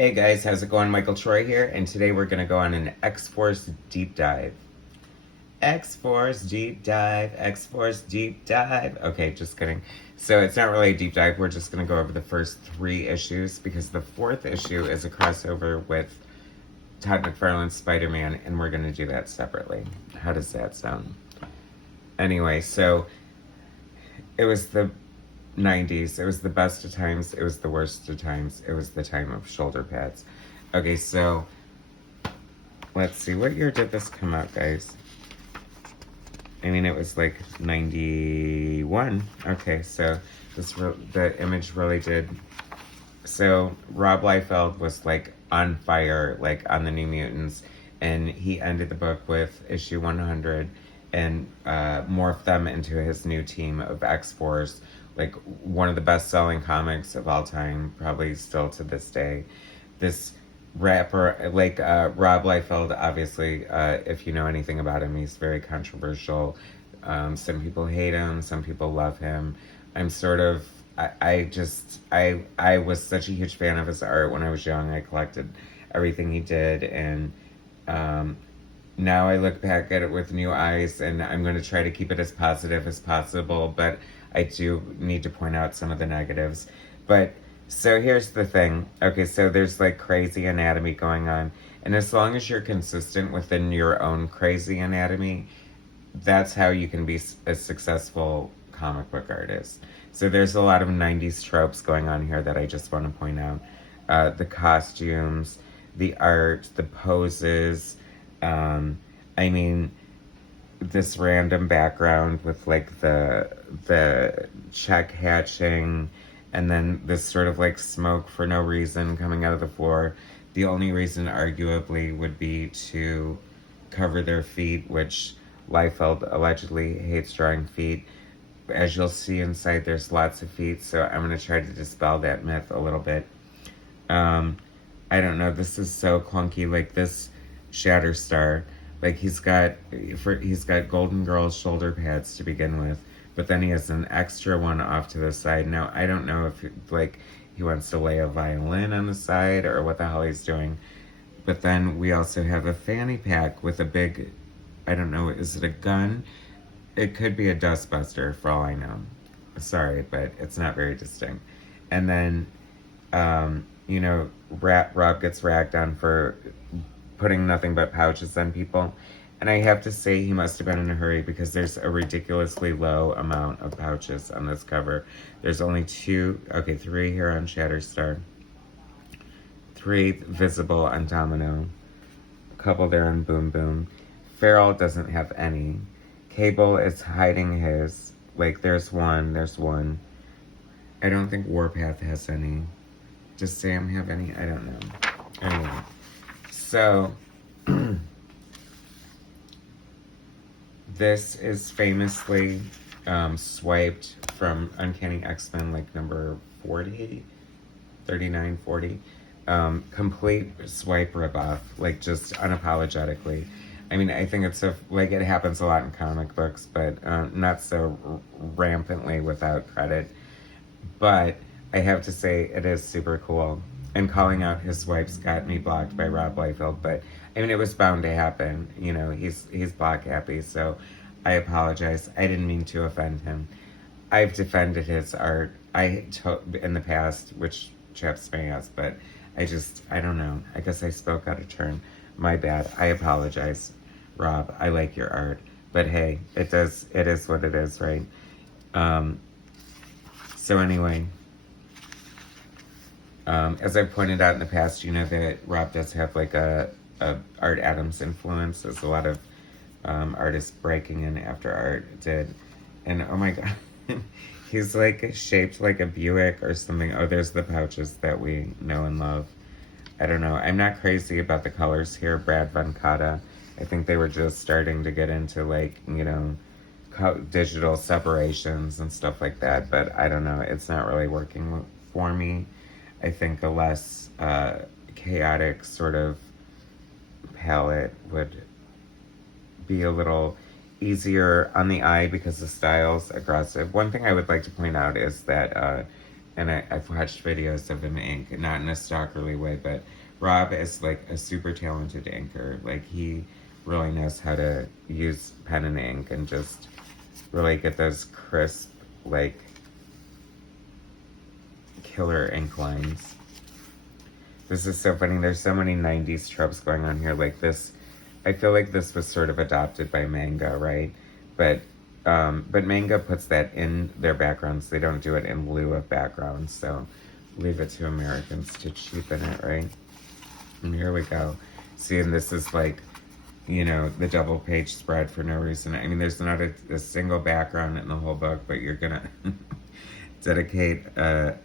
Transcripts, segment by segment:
Hey guys, how's it going? Michael Troy here, and today we're going to go on an X-Force deep dive. X-Force deep dive, X-Force deep dive. Okay, just kidding. So it's not really a deep dive, we're just going to go over the first 3 issues because the 4th issue is a crossover with Todd McFarlane's Spider-Man, and we're going to do that separately. How does that sound? Anyway, so it was the 90s. It was the best of times. It was the worst of times. It was the time of shoulder pads. Okay, so let's see. What year did this come out, guys? I mean, it was like 91. Okay, so the image really did. So Rob Liefeld was like on fire, like on the New Mutants, and he ended the book with issue 100 and morphed them into his new team of X-Force, like one of the best-selling comics of all time, probably still to this day. This rapper, like Rob Liefeld, obviously, if you know anything about him, he's very controversial. Some people hate him, some people love him. I'm sort of, I was such a huge fan of his art when I was young. I collected everything he did, and now I look back at it with new eyes, and I'm going to try to keep it as positive as possible, but I do need to point out some of the negatives. But, so here's the thing. Okay, so there's like crazy anatomy going on, and as long as you're consistent within your own crazy anatomy, that's how you can be a successful comic book artist. So there's a lot of 90s tropes going on here that I just want to point out. The costumes, the art, the poses, I mean, this random background with like the check hatching, and then this sort of like smoke for no reason coming out of the floor. The only reason arguably would be to cover their feet, which Liefeld allegedly hates drawing feet. As you'll see inside, there's lots of feet, so I'm going to try to dispel that myth a little bit. I don't know, this is so clunky. Like this Shatterstar, like he's got Golden Girls shoulder pads to begin with, but then he has an extra one off to the side. Now I don't know if like he wants to lay a violin on the side or what the hell he's doing. But then we also have a fanny pack with a big, I don't know, is it a gun? It could be a dustbuster for all I know. Sorry, but it's not very distinct. And then, Rob gets ragged on for putting nothing but pouches on people. And I have to say he must have been in a hurry because there's a ridiculously low amount of pouches on this cover. There's only 3 here on Shatterstar. 3 visible on Domino. A couple there on Boom Boom. Farrell doesn't have any. Cable is hiding his. Like, there's one. I don't think Warpath has any. Does Sam have any? I don't know. Anyway. So, this is famously swiped from Uncanny X-Men, like number 40, 39, 40. Complete swipe ripoff, like just unapologetically. I mean, I think it happens a lot in comic books, but not so rampantly without credit. But I have to say, it is super cool. And calling out his swipes got me blocked by Rob Liefeld, but I mean, it was bound to happen. You know, he's block happy, so I apologize. I didn't mean to offend him. I've defended his art in the past, which chaps my ass, but I don't know. I guess I spoke out of turn. My bad. I apologize, Rob. I like your art, but hey, it is what it is, right? So anyway, as I pointed out in the past, you know that Rob does have like a Art Adams influence. There's a lot of artists breaking in after Art did, and oh my god, he's like shaped like a Buick or something. Oh, there's the pouches that we know and love. I don't know. I'm not crazy about the colors here. Brad Von Cotta. I think they were just starting to get into like, digital separations and stuff like that. But I don't know. It's not really working for me. I think a less chaotic sort of palette would be a little easier on the eye because the style's aggressive. One thing I would like to point out is that and I've watched videos of him ink, not in a stalkerly way, but Rob is like a super talented inker. Like he really knows how to use pen and ink and just really get those crisp, like killer ink lines. This is so funny. There's so many 90s tropes going on here. Like this, I feel like this was sort of adopted by manga, right? But manga puts that in their backgrounds. They don't do it in lieu of backgrounds. So leave it to Americans to cheapen it, right? And here we go. See, and this is like, you know, the double page spread for no reason. I mean, there's not a single background in the whole book, but you're gonna dedicate a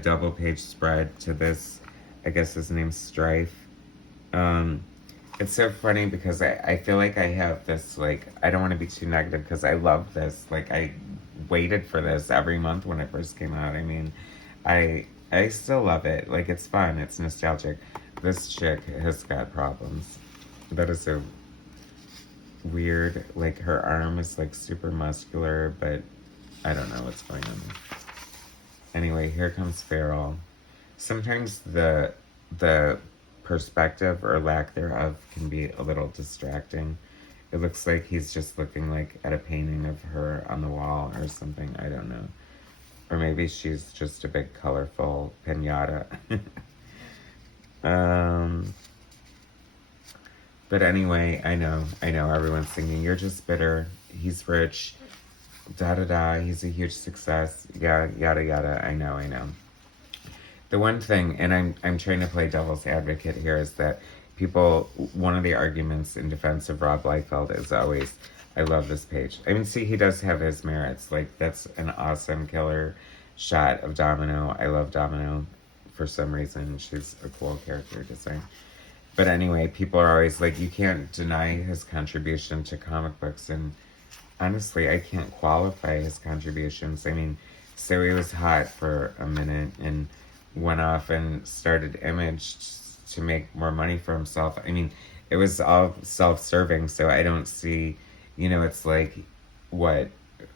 double page spread to this. I guess his name's Strife. It's so funny because I feel like I have this, like, I don't want to be too negative because I love this. Like, I waited for this every month when it first came out. I mean, I still love it. Like, it's fun. It's nostalgic. This chick has got problems. That is so weird. Like, her arm is, like, super muscular, but I don't know what's going on. Anyway, here comes Farrell. Sometimes the perspective or lack thereof can be a little distracting. It looks like he's just looking like at a painting of her on the wall or something. I don't know. Or maybe she's just a big colorful pinata. But anyway, I know everyone's singing, you're just bitter, he's rich, da da da, he's a huge success, yada yada yada. I know. The one thing, and I'm trying to play devil's advocate here, is that one of the arguments in defense of Rob Liefeld is always, I love this page. I mean, see, he does have his merits. Like, that's an awesome killer shot of Domino. I love Domino for some reason. She's a cool character design. But anyway, people are always like, you can't deny his contribution to comic books. And honestly, I can't qualify his contributions. I mean, so he was hot for a minute and went off and started Image to make more money for himself. I mean, it was all self-serving, so I don't see, you know, it's like, what,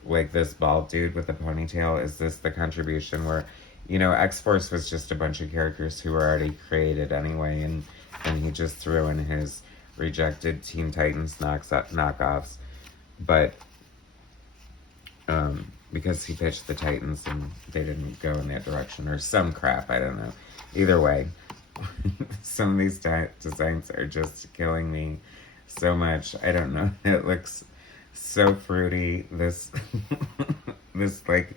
like this bald dude with a ponytail, is this the contribution where, you know, X-Force was just a bunch of characters who were already created anyway, and he just threw in his rejected Teen Titans knockoffs, but, because he pitched the Titans and they didn't go in that direction, or some crap, I don't know. Either way, some of these designs are just killing me so much. I don't know. It looks so fruity. This, this like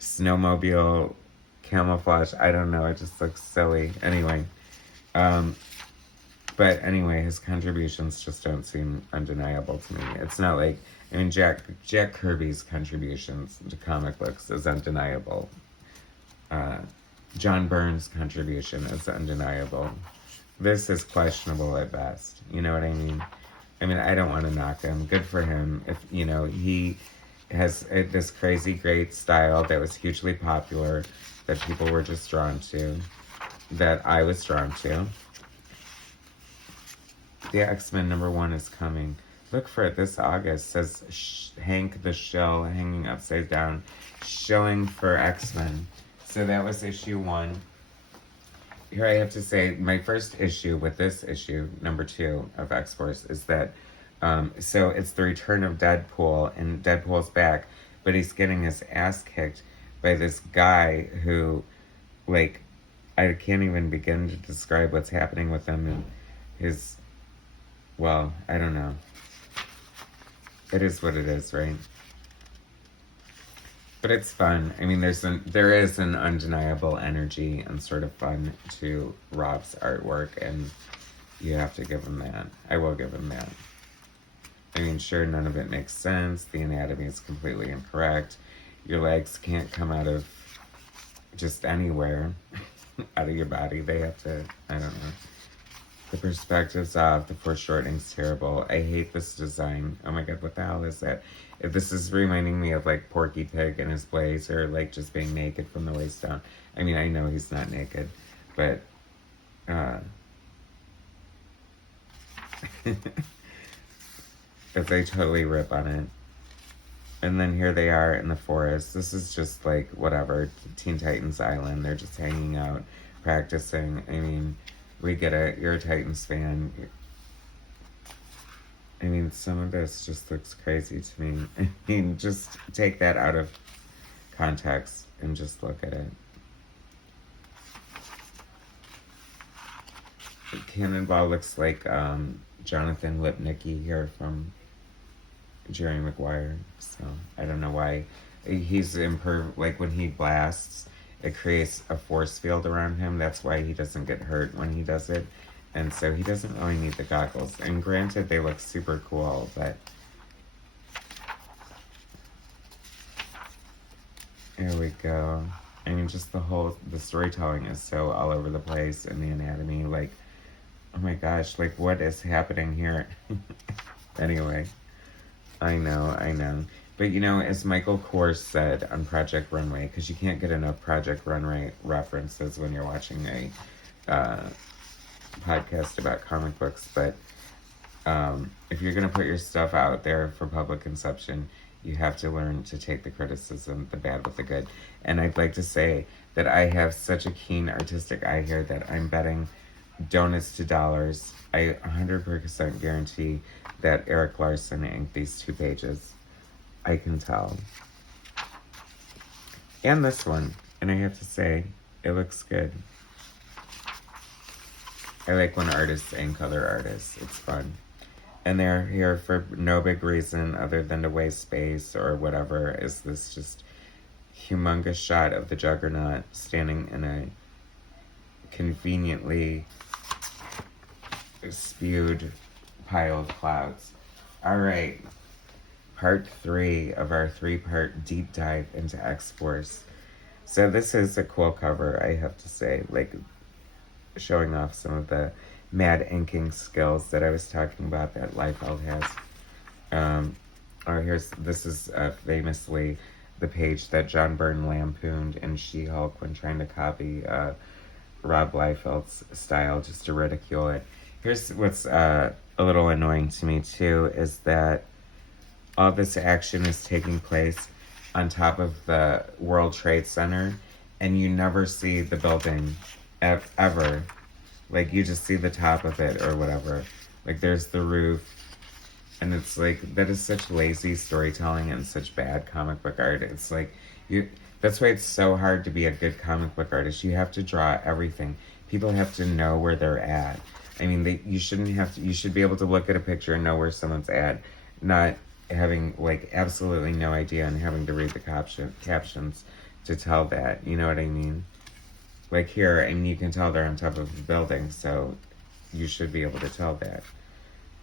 snowmobile camouflage. I don't know. It just looks silly. Anyway, but anyway, his contributions just don't seem undeniable to me. It's not like, I mean, Jack Kirby's contributions to comic books is undeniable. John Byrne's contribution is undeniable. This is questionable at best. You know what I mean? I mean, I don't want to knock him. Good for him. If, you know, he has this crazy great style that was hugely popular, that people were just drawn to, that I was drawn to. The X-Men #1 is coming. Look for it this August. Says Hank the Shell hanging upside down, shilling for X-Men. So that was issue 1. Here I have to say, my first issue with this issue, #2 of X-Force, is that, so it's the return of Deadpool, and Deadpool's back, but he's getting his ass kicked by this guy who, like, I can't even begin to describe what's happening with him and his, well, I don't know. It is what it is, right? But it's fun. I mean, there is an undeniable energy and sort of fun to Rob's artwork, and you have to give him that. I will give him that. I mean, sure, none of it makes sense. The anatomy is completely incorrect. Your legs can't come out of just anywhere, out of your body. They have to, I don't know. The perspective's off. The foreshortening's terrible. I hate this design. Oh my god, what the hell is that? If this is reminding me of, like, Porky Pig and his blazer, like, just being naked from the waist down. I mean, I know he's not naked, but, but they totally rip on it. And then here they are in the forest. This is just like whatever, Teen Titans Island. They're just hanging out, practicing. I mean, we get it. You're a Titans fan. I mean, some of this just looks crazy to me. I mean, just take that out of context and just look at it. Cannonball looks like Jonathan Lipnicki here from Jerry Maguire. So I don't know why he's like when he blasts, it creates a force field around him. That's why he doesn't get hurt when he does it. And so he doesn't really need the goggles. And granted, they look super cool, but here we go. I mean, just the storytelling is so all over the place, and the anatomy, like, oh my gosh, like, what is happening here? Anyway, I know. But, you know, as Michael Kors said on Project Runway, because you can't get enough Project Runway references when you're watching a podcast about comic books, but if you're going to put your stuff out there for public consumption, you have to learn to take the criticism, the bad with the good. And I'd like to say that I have such a keen artistic eye here that I'm betting donuts to dollars. I 100% guarantee that Eric Larson inked these 2 pages. I can tell. And this one. And I have to say, it looks good. I like when artists ink other artists. It's fun. And they're here for no big reason other than to waste space or whatever. Is this just humongous shot of the Juggernaut standing in a conveniently spewed pile of clouds. All right. Part 3 of our 3-part deep dive into X-Force. So this is a cool cover, I have to say. Like, showing off some of the mad inking skills that I was talking about that Liefeld has. This is famously the page that John Byrne lampooned in She-Hulk when trying to copy Rob Liefeld's style just to ridicule it. Here's what's a little annoying to me too, is that all this action is taking place on top of the World Trade Center, and you never see the building ever. Like, you just see the top of it or whatever. Like, there's the roof, and it's like, that is such lazy storytelling and such bad comic book art. It's like, that's why it's so hard to be a good comic book artist. You have to draw everything. People have to know where they're at. I mean, you shouldn't have to, you should be able to look at a picture and know where someone's at, not having, like, absolutely no idea and having to read the captions to tell that. You know what I mean? Like here, I mean, you can tell they're on top of a building, so you should be able to tell that.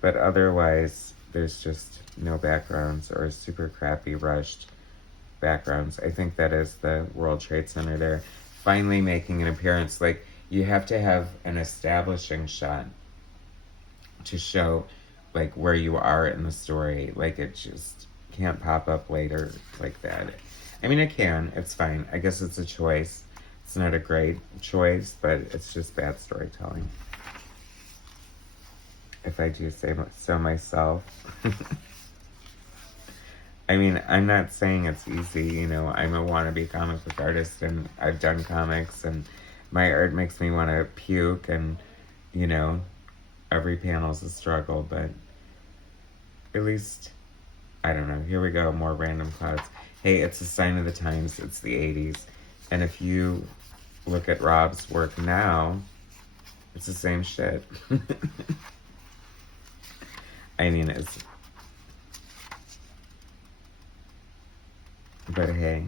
But otherwise, there's just no backgrounds or super crappy rushed backgrounds. I think that is the World Trade Center there finally making an appearance. Like, you have to have an establishing shot to show, like, where you are in the story. Like, it just can't pop up later like that. I mean, it can. It's fine. I guess it's a choice. It's not a great choice, but it's just bad storytelling, if I do say so myself. I mean, I'm not saying it's easy, you know. I'm a wannabe comic book artist, and I've done comics, and my art makes me want to puke, and, you know, every panel's a struggle, but at least, I don't know. Here we go, more random clouds. Hey, it's a sign of the times. It's the 80s. And if you look at Rob's work now, it's the same shit. I mean, but hey,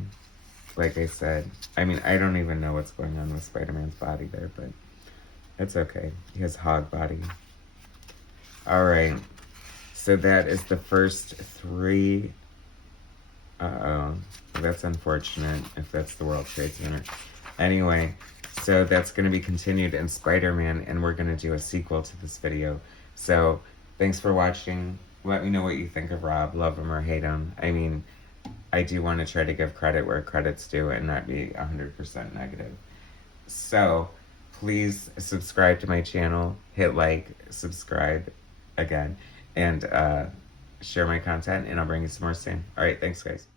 like I said, I mean, I don't even know what's going on with Spider-Man's body there, but it's okay. He has hog body. All right. So that is the first 3. Uh-oh. That's unfortunate if that's the World Trade Center. Anyway, so that's going to be continued in Spider-Man, and we're going to do a sequel to this video. So, thanks for watching. Let me know what you think of Rob. Love him or hate him. I mean, I do want to try to give credit where credit's due and not be 100% negative. So, please subscribe to my channel. Hit like, subscribe again. And, share my content, and I'll bring you some more soon. All right, thanks, guys.